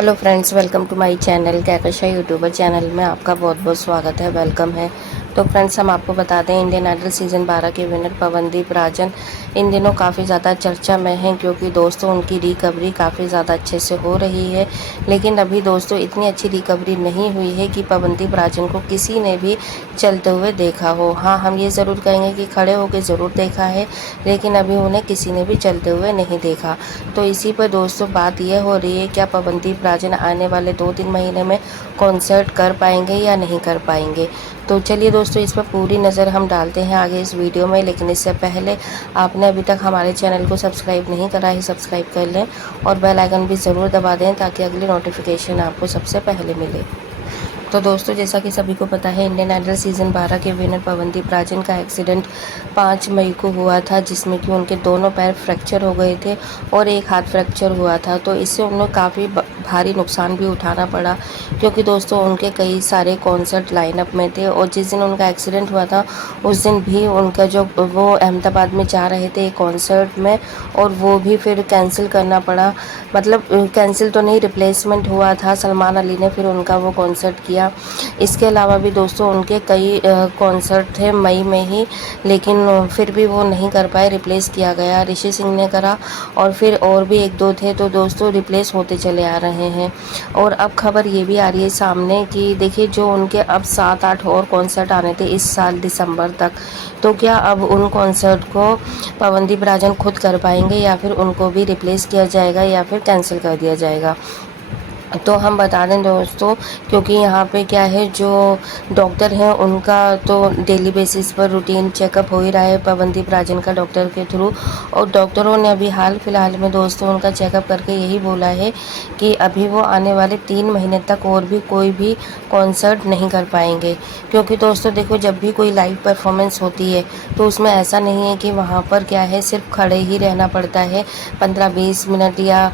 Hello friends, welcome to my channel Kahkasha YouTuber channel में आपका बहुत बहुत स्वागत है, वेलकम है। तो फ्रेंड्स, हम आपको बता दें इंडियन आइडल सीज़न 12 के विनर पवनदीप राजन इन दिनों काफ़ी ज़्यादा चर्चा में हैं, क्योंकि दोस्तों उनकी रिकवरी काफ़ी ज़्यादा अच्छे से हो रही है। लेकिन अभी दोस्तों इतनी अच्छी रिकवरी नहीं हुई है कि पवनदीप राजन को किसी ने भी चलते हुए देखा हो। हाँ, हम ये ज़रूर कहेंगे कि खड़े होकर ज़रूर देखा है, लेकिन अभी उन्हें किसी ने भी चलते हुए नहीं देखा। तो इसी पर दोस्तों बात यह हो रही है, क्या पवनदीप राजन आने वाले 2-3 महीने में कॉन्सर्ट कर पाएंगे या नहीं कर पाएंगे। तो चलिए दोस्तों, इस पर पूरी नज़र हम डालते हैं आगे इस वीडियो में। लेकिन इससे पहले आपने अभी तक हमारे चैनल को सब्सक्राइब नहीं करा है, सब्सक्राइब कर लें और बेल आइकन भी ज़रूर दबा दें, ताकि अगली नोटिफिकेशन आपको सबसे पहले मिले। तो दोस्तों, जैसा कि सभी को पता है, इंडियन आइडल सीज़न 12 के विनर पवनदीप राजन का एक्सीडेंट 5 मई को हुआ था, जिसमें कि उनके दोनों पैर फ्रैक्चर हो गए थे और एक हाथ फ्रैक्चर हुआ था। तो इससे उन्हें काफ़ी भारी नुकसान भी उठाना पड़ा, क्योंकि दोस्तों उनके कई सारे कॉन्सर्ट लाइनअप में थे। और जिस दिन उनका एक्सीडेंट हुआ था उस दिन भी उनका जो वो अहमदाबाद में जा रहे थे कॉन्सर्ट में, और वो भी फिर कैंसिल करना पड़ा। मतलब कैंसिल तो नहीं, रिप्लेसमेंट हुआ था। सलमान अली ने फिर उनका वो कॉन्सर्ट किया। इसके अलावा भी दोस्तों उनके कई कॉन्सर्ट थे मई में ही, लेकिन फिर भी वो नहीं कर पाए, रिप्लेस किया गया। ऋषि सिंह ने करा और फिर और भी 1-2 थे, तो दोस्तों रिप्लेस होते चले आ रहे हैं। और अब खबर ये भी आ रही है सामने कि देखिए, जो उनके अब 7-8 और कॉन्सर्ट आने थे इस साल दिसंबर तक, तो क्या अब उन कॉन्सर्ट को पवनदीप राजन खुद कर पाएंगे, या फिर उनको भी रिप्लेस किया जाएगा, या फिर कैंसिल कर दिया जाएगा। तो हम बता दें दोस्तों, क्योंकि यहाँ पे क्या है, जो डॉक्टर हैं उनका तो डेली बेसिस पर रूटीन चेकअप हो ही रहा है पवनदीप राजन का डॉक्टर के थ्रू। और डॉक्टरों ने अभी हाल फिलहाल में दोस्तों उनका चेकअप करके यही बोला है कि अभी वो आने वाले 3 महीने तक और भी कोई भी कॉन्सर्ट नहीं कर पाएंगे। क्योंकि दोस्तों देखो, जब भी कोई लाइव परफॉर्मेंस होती है तो उसमें ऐसा नहीं है कि वहाँ पर क्या है सिर्फ खड़े ही रहना पड़ता है 15-20 मिनट या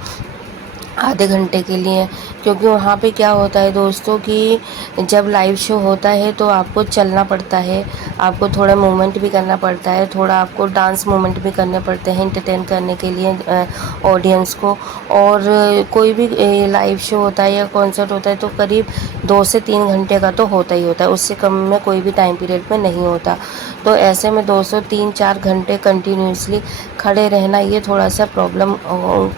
आधे घंटे के लिए। क्योंकि वहाँ पे क्या होता है दोस्तों कि जब लाइव शो होता है तो आपको चलना पड़ता है, आपको थोड़ा मूवमेंट भी करना पड़ता है, थोड़ा आपको डांस मूवमेंट भी करने पड़ते हैं एंटरटेन करने के लिए ऑडियंस को। और कोई भी लाइव शो होता है या कॉन्सर्ट होता है तो करीब 2 से 3 घंटे का तो होता ही होता है, उससे कम में कोई भी टाइम पीरियड में नहीं होता। तो ऐसे में दोस्तों 3-4 घंटे कंटिन्यूसली खड़े रहना ये थोड़ा सा प्रॉब्लम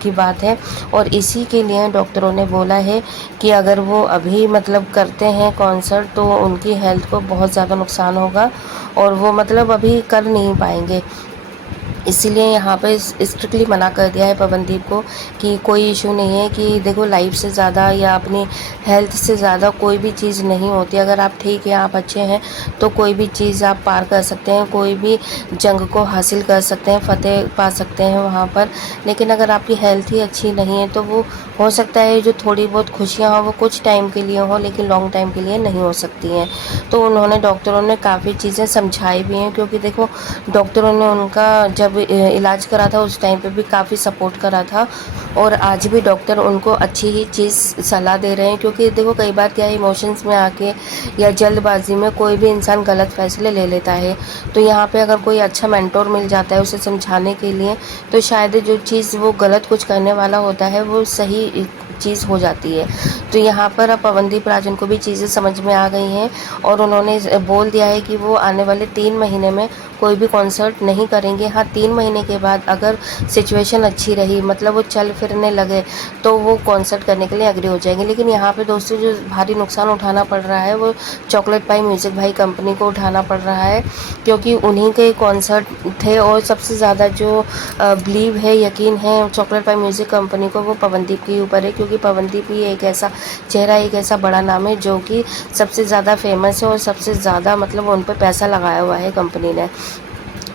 की बात है। और इसी के लिए डॉक्टरों ने बोला है कि अगर वो अभी मतलब करते हैं कॉन्सर्ट तो उनकी हेल्थ को बहुत ज़्यादा नुकसान होगा, और वो मतलब अभी कर नहीं पाएंगे। इसीलिए यहाँ पे स्ट्रिक्टली मना कर दिया है पवनदीप को कि कोई इशू नहीं है, कि देखो लाइफ से ज़्यादा या अपनी हेल्थ से ज़्यादा कोई भी चीज़ नहीं होती। अगर आप ठीक हैं, आप अच्छे हैं, तो कोई भी चीज़ आप पार कर सकते हैं, कोई भी जंग को हासिल कर सकते हैं, फतेह पा सकते हैं वहाँ पर। लेकिन अगर आपकी हेल्थ ही अच्छी नहीं है तो वो हो सकता है जो थोड़ी बहुत खुशियाँ हों वो कुछ टाइम के लिए हों, लेकिन लॉन्ग टाइम के लिए नहीं हो सकती हैं। तो उन्होंने डॉक्टरों ने काफ़ी चीज़ें समझाई भी हैं, क्योंकि देखो डॉक्टरों ने उनका जब इलाज करा था उस टाइम पे भी काफ़ी सपोर्ट करा था, और आज भी डॉक्टर उनको अच्छी ही चीज़ सलाह दे रहे हैं। क्योंकि देखो कई बार क्या है, इमोशंस में आके या जल्दबाजी में कोई भी इंसान गलत फैसले ले लेता है। तो यहाँ पे अगर कोई अच्छा मेंटोर मिल जाता है उसे समझाने के लिए, तो शायद जो चीज़ वो गलत कुछ करने वाला होता है वो सही चीज़ हो जाती है। तो यहाँ पर अब पवनदीप राजन को भी चीज़ें समझ में आ गई हैं, और उन्होंने बोल दिया है कि वो आने वाले 3 महीने में कोई भी कॉन्सर्ट नहीं करेंगे। हाँ, 3 महीने के बाद अगर सिचुएशन अच्छी रही, मतलब वो चल फिरने लगे, तो वो कॉन्सर्ट करने के लिए एग्री हो जाएंगे। लेकिन यहाँ पे दोस्तों जो भारी नुकसान उठाना पड़ रहा है वो चॉकलेट पाई म्यूज़िक भाई कंपनी को उठाना पड़ रहा है, क्योंकि उन्हीं के कॉन्सर्ट थे। और सबसे ज़्यादा जो बिलीव है, यकीन है चॉकलेट पाई म्यूज़िक कंपनी को, वो पवनदीप के ऊपर है। क्योंकि पवनदीप ही एक ऐसा चेहरा, एक ऐसा बड़ा नाम है जो कि सबसे ज़्यादा फेमस है, और सबसे ज़्यादा मतलब उन पर पैसा लगाया हुआ है कंपनी ने।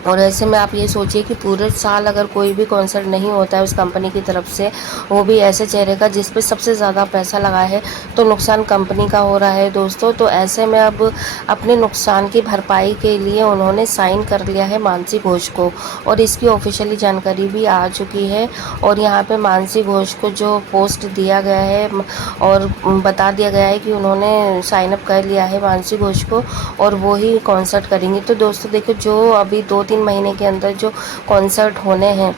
और ऐसे में आप ये सोचिए कि पूरे साल अगर कोई भी कॉन्सर्ट नहीं होता है उस कंपनी की तरफ से, वो भी ऐसे चेहरे का जिस पे सबसे ज़्यादा पैसा लगा है, तो नुकसान कंपनी का हो रहा है दोस्तों। तो ऐसे में अब अपने नुकसान की भरपाई के लिए उन्होंने साइन कर लिया है मानसी घोष को, और इसकी ऑफिशियली जानकारी भी आ चुकी है। और यहाँ पे मानसी घोष को जो पोस्ट दिया गया है और बता दिया गया है कि उन्होंने साइन अप कर लिया है मानसी घोष को, और वो ही कॉन्सर्ट करेंगी। तो दोस्तों देखो, जो अभी 2-3 2-3 महीने के अंदर जो कॉन्सर्ट होने हैं,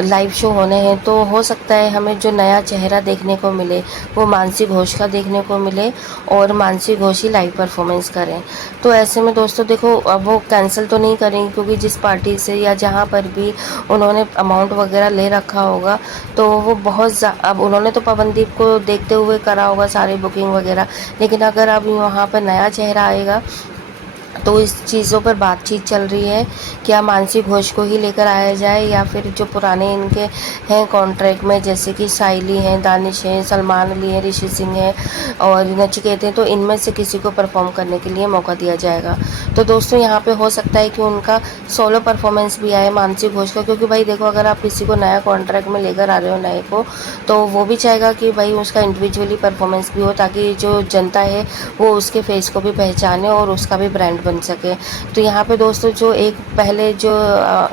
लाइव शो होने हैं, तो हो सकता है हमें जो नया चेहरा देखने को मिले वो मानसी घोष का देखने को मिले और मानसी घोष ही लाइव परफॉर्मेंस करें। तो ऐसे में दोस्तों देखो, अब वो कैंसिल तो नहीं करेंगे, क्योंकि जिस पार्टी से या जहाँ पर भी उन्होंने अमाउंट वगैरह ले रखा होगा, तो वो बहुत अब उन्होंने तो पवनदीप को देखते हुए करा होगा सारी बुकिंग वगैरह, लेकिन अगर अब वहाँ पर नया चेहरा आएगा तो इस चीज़ों पर बातचीत चल रही है, क्या मानसी घोष को ही लेकर आया जाए या फिर जो पुराने इनके हैं कॉन्ट्रैक्ट में, जैसे कि साइली हैं, दानिश हैं, सलमान अली हैं, ऋषि सिंह हैं और नचिकेत हैं, तो इनमें से किसी को परफॉर्म करने के लिए मौका दिया जाएगा। तो दोस्तों यहाँ पे हो सकता है कि उनका सोलो परफॉर्मेंस भी आए मानसी घोष का, क्योंकि भाई देखो, अगर आप किसी को नया कॉन्ट्रैक्ट में लेकर आ रहे हो नए को, तो वो भी चाहेगा कि भाई उसका इंडिविजुअली परफॉर्मेंस भी हो, ताकि जो जनता है वो उसके फेस को भी पहचाने और उसका भी ब्रांड बन सके। तो यहाँ पे दोस्तों जो एक पहले जो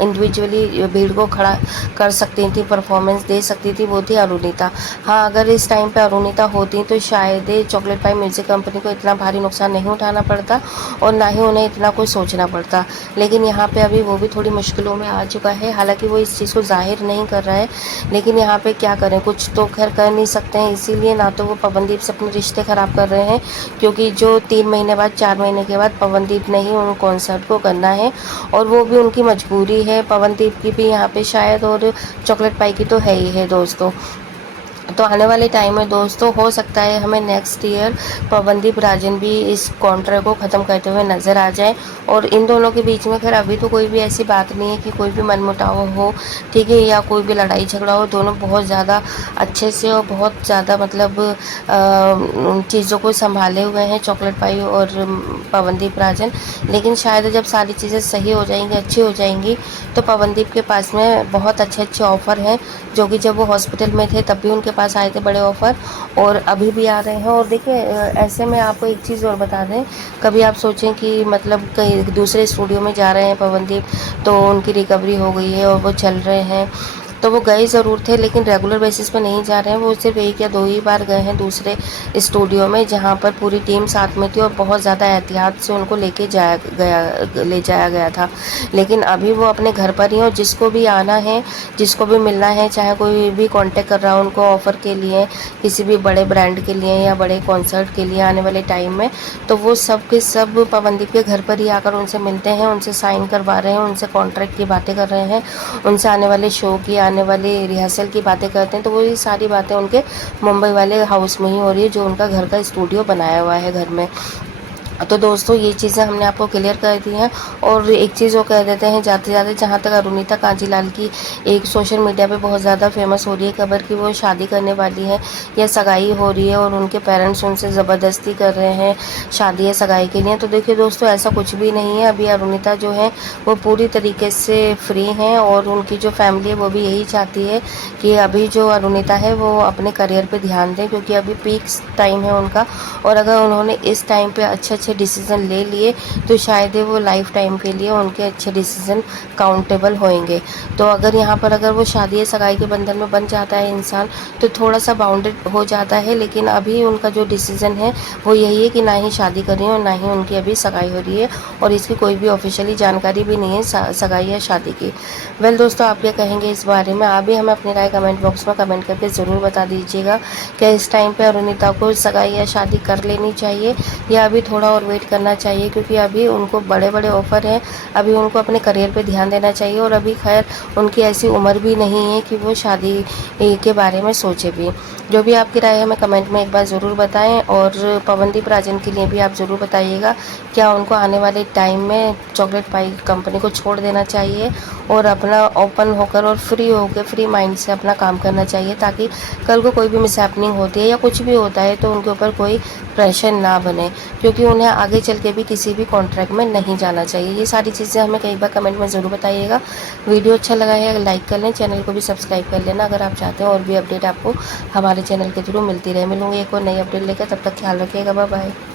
इंडिविजुअली भीड़ को खड़ा कर सकती थी, परफॉर्मेंस दे सकती थी, वो थी अरुणिता। हाँ, अगर इस टाइम पे अरुणिता होती तो शायद चॉकलेट पाई म्यूज़िक कंपनी को इतना भारी नुकसान नहीं उठाना पड़ता और ना ही उन्हें इतना कुछ सोचना पड़ता। लेकिन यहाँ पे अभी वो भी थोड़ी मुश्किलों में आ चुका है, हालांकि वो इस चीज़ को जाहिर नहीं कर रहा है, लेकिन यहाँ पे क्या करें, कुछ तो खैर कर नहीं सकते हैं। इसीलिए ना तो वो पवनदीप से अपने रिश्ते ख़राब कर रहे हैं, क्योंकि जो 3 महीने बाद 4 महीने के बाद पवनदीप ने ही उन कॉन्सर्ट को करना है और वो भी उनकी मजबूरी है, पवनदीप की भी यहाँ पे शायद और चॉकलेट पाई की तो है ही है दोस्तों। तो आने वाले टाइम में दोस्तों हो सकता है हमें नेक्स्ट ईयर पवनदीप राजन भी इस कॉन्ट्रैक्ट को ख़त्म करते हुए नज़र आ जाए। और इन दोनों के बीच में खैर अभी तो कोई भी ऐसी बात नहीं है कि कोई भी मनमुटाव हो, ठीक है, या कोई भी लड़ाई झगड़ा हो। दोनों बहुत ज़्यादा अच्छे से और बहुत ज़्यादा मतलब चीज़ों को संभाले हुए हैं चॉकलेट पाई और पवनदीप राजन। लेकिन शायद जब सारी चीज़ें सही हो जाएंगी, अच्छी हो जाएंगी, तो पवनदीप के पास में बहुत अच्छे अच्छे ऑफ़र हैं, जो कि जब वो हॉस्पिटल में थे तब भी उनके पास आए थे बड़े ऑफ़र, और अभी भी आ रहे हैं। और देखिए, ऐसे में आपको एक चीज़ और बता दें, कभी आप सोचें कि मतलब कहीं दूसरे स्टूडियो में जा रहे हैं पवनदीप, तो उनकी रिकवरी हो गई है और वो चल रहे हैं, तो वो गए ज़रूर थे लेकिन रेगुलर बेसिस पे नहीं जा रहे हैं। वो सिर्फ 1 या 2 ही बार गए हैं दूसरे स्टूडियो में, जहाँ पर पूरी टीम साथ में थी और बहुत ज़्यादा एहतियात से उनको ले जाया गया था। लेकिन अभी वो अपने घर पर ही हैं और जिसको भी आना है, जिसको भी मिलना है, चाहे कोई भी कांटेक्ट कर रहा हो उनको ऑफ़र के लिए, किसी भी बड़े ब्रांड के लिए या बड़े कॉन्सर्ट के लिए आने वाले टाइम में, तो वो सब के सब पवनदीप के घर पर ही आकर उनसे मिलते हैं, उनसे साइन करवा रहे हैं, उनसे कॉन्ट्रैक्ट की बातें कर रहे हैं, उनसे आने वाले शो की, आने वाले रिहर्सल की बातें करते हैं। तो वो ये सारी बातें उनके मुंबई वाले हाउस में ही हो रही है, जो उनका घर का स्टूडियो बनाया हुआ है घर में। तो दोस्तों ये चीज़ें हमने आपको क्लियर कर दी हैं। और एक चीज़ वो कह देते हैं जाते जाते, जहाँ तक अरुणिता कांजीलाल की एक सोशल मीडिया पे बहुत ज़्यादा फेमस हो रही है खबर कि वो शादी करने वाली है या सगाई हो रही है और उनके पेरेंट्स उनसे ज़बरदस्ती कर रहे हैं शादी या सगाई के लिए। तो देखिए दोस्तों, ऐसा कुछ भी नहीं है। अभी अरुणिता जो है वो पूरी तरीके से फ्री हैं और उनकी जो फैमिली है वो भी यही चाहती है कि अभी जो अरुणिता है वो अपने करियर पर ध्यान दें, क्योंकि अभी पीक टाइम है उनका। और अगर उन्होंने इस टाइम पर अच्छे डिसीज़न ले लिए तो शायद वो लाइफ टाइम के लिए उनके अच्छे डिसीज़न काउंटेबल होंगे। तो अगर यहाँ पर अगर वो शादी या सगाई के बंधन में बन जाता है इंसान, तो थोड़ा सा बाउंडेड हो जाता है। लेकिन अभी उनका जो डिसीज़न है वो यही है कि ना ही शादी कर रही है और ना ही उनकी अभी सगाई हो रही है, और इसकी कोई भी ऑफिशियली जानकारी भी नहीं है सगाई या शादी की। वेल दोस्तों, आप क्या कहेंगे इस बारे में? आप भी हमें अपनी राय कमेंट बॉक्स में कमेंट करके ज़रूर बता दीजिएगा। क्या इस टाइम पर अरुणिता को सगाई या शादी कर लेनी चाहिए या अभी थोड़ा और वेट करना चाहिए, क्योंकि अभी उनको बड़े बड़े ऑफ़र हैं, अभी उनको अपने करियर पे ध्यान देना चाहिए। और अभी खैर उनकी ऐसी उम्र भी नहीं है कि वो शादी के बारे में सोचे भी। जो भी आपकी राय है हमें कमेंट में एक बार ज़रूर बताएं। और पवनदीप राजन के लिए भी आप ज़रूर बताइएगा, क्या उनको आने वाले टाइम में चॉकलेट पाई कंपनी को छोड़ देना चाहिए और अपना ओपन होकर और फ्री होकर फ्री माइंड से अपना काम करना चाहिए, ताकि कल को कोई भी मिसहैपनिंग होती है या कुछ भी होता है तो उनके ऊपर कोई प्रेशर ना बने, क्योंकि उन्हें आगे चल के भी किसी भी कॉन्ट्रैक्ट में नहीं जाना चाहिए। ये सारी चीज़ें हमें कई बार कमेंट में ज़रूर बताइएगा। वीडियो अच्छा लगा है लाइक कर लें, चैनल को भी सब्सक्राइब कर लेना अगर आप चाहते हैं और भी अपडेट आपको हमारे चैनल के थ्रू मिलती रहे। मिलूंगी एक और नई अपडेट लेकर, तब तक ख्याल रखिएगा, बाय बाय।